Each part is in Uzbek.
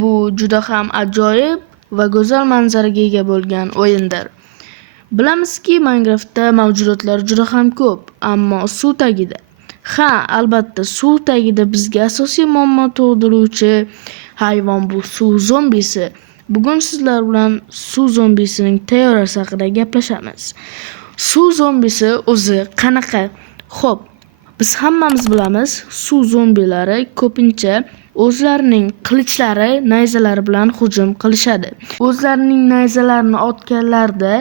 Bu juda ham ajoyib va go'zal manzaraga ega bo'lgan o'yindir. Bilamizki, Minecraftda mavjudotlar juda ham ko'p, ammo suv tagida. Ha, albatta, suv tagida bizga asosiy muammo tug'diruvchi hayvon bu suv zombisi. Bugun sizlar bilan suv zombisining teoriyasi haqida gaplashamiz. Suv zombisi o'zi qanaqa? Xo'p, biz hammamiz bilamiz, suv zombilari ko'pincha o'zlarining qilichlari, nayzalari bilan hujum qilishadi. O'zlarining nayzalarini otganlarda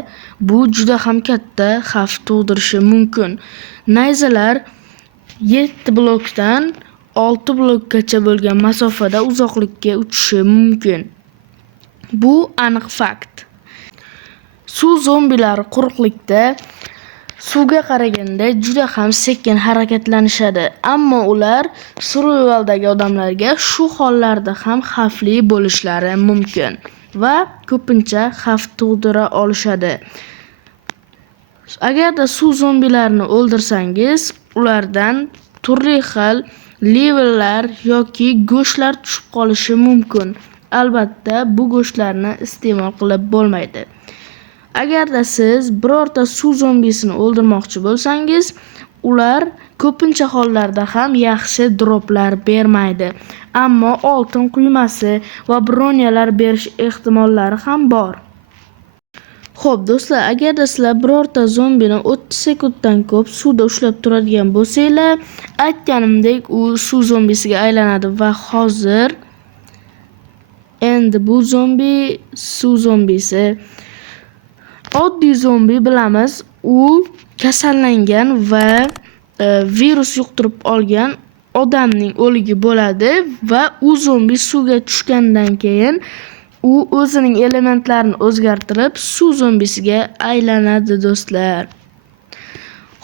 bu juda ham katta xavf tug'dirishi mumkin. Nayzalar 7 blokdan 6 blokgacha bo'lgan masofada uzoqlikka uchishi mumkin. Bu aniq fakt. Suv zombilari quruqlikda suvga qaraganda juda ham sekin harakatlanishadi, ammo ular survivaldagi odamlarga shu hollarda ham xavfli bo'lishlari mumkin va ko'pincha xavf tug'dira olishadi. Agarda suv zombilarini o'ldirsangiz, ulardan turli xil levellar yoki go'shtlar tushib qolishi mumkin. Albatta, bu go'shtlarni iste'mol qilib bo'lmaydi. Agarda siz birorta suv zombisini o'ldirmoqchi bo'lsangiz, ular ko'pincha hollarda ham yaxshi droplar bermaydi, ammo oltin quymasi va bronyalar berish ehtimollari ham bor. Xo'p do'stlar, agarda sizlar birorta zombini 30 sekunddan ko'p suvda ushlab turadigan bo'lsanglar, aytganimdek u suv zombisiga aylanadi va hozir endi bu zombi suv zombisi. Oddiy zombi bilamiz, u kasallangan va virus yuqtirib olgan odamning o'ligi bo'ladi va u zombi suvga tushgandan keyin u o'zining elementlarini o'zgartirib suv zombisiga aylanadi do'stlar.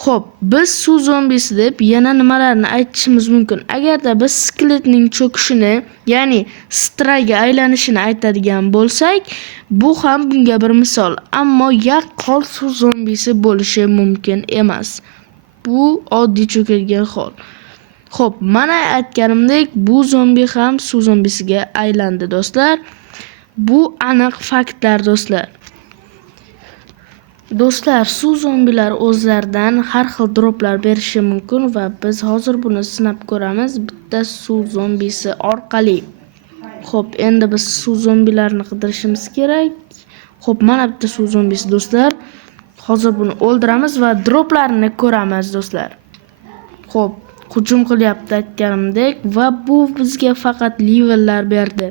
Xo'p, biz suv zombisi deb yana nimalarni aytishimiz mumkin? Agarda biz skeletning cho'kishini, ya'ni straga aylanishini aytadigan bo'lsak, bu ham bunga bir misol, ammo yaqqol suv zombisi bo'lishi mumkin emas. Bu oddiy cho'kadigan hol. Xo'p, mana aytganimdek, bu zombi ham suv zombisiga aylandi do'stlar. Bu aniq faktlar do'stlar. Do'stlar, suv zombilar o'zlaridan har xil droplar berishi mumkin va biz hozir buni sinab ko'ramiz bitta suv zombisi orqali. Xo'p, endi biz suv zombilarini qidirishimiz kerak. Xo'p, mana bitta suv zombisi do'stlar. Hozir buni o'ldiramiz va droplarini ko'ramiz do'stlar. Xo'p, hujum qilyapti aytganimdek va bu bizga faqat levellar berdi.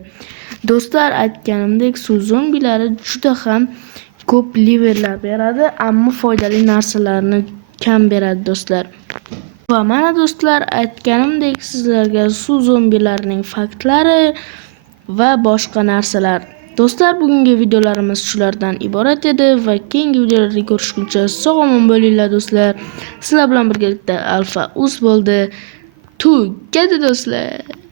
Do'stlar, aytganimdek suv zombilari juda ham ko'p levellar beradi, ammo foydali narsalarni kam beradi do'stlar. Va mana do'stlar, aytganimdek sizlarga suv zombilarining faktlari va boshqa narsalar. Do'stlar, bugungi videolarimiz shulardan iborat edi va keyingi videolarda ko'rishguncha sog'-omon bo'linglar do'stlar. Sizlar bilan birgalikda Alfa Uz bo'ldi. Tugadi do'stlar.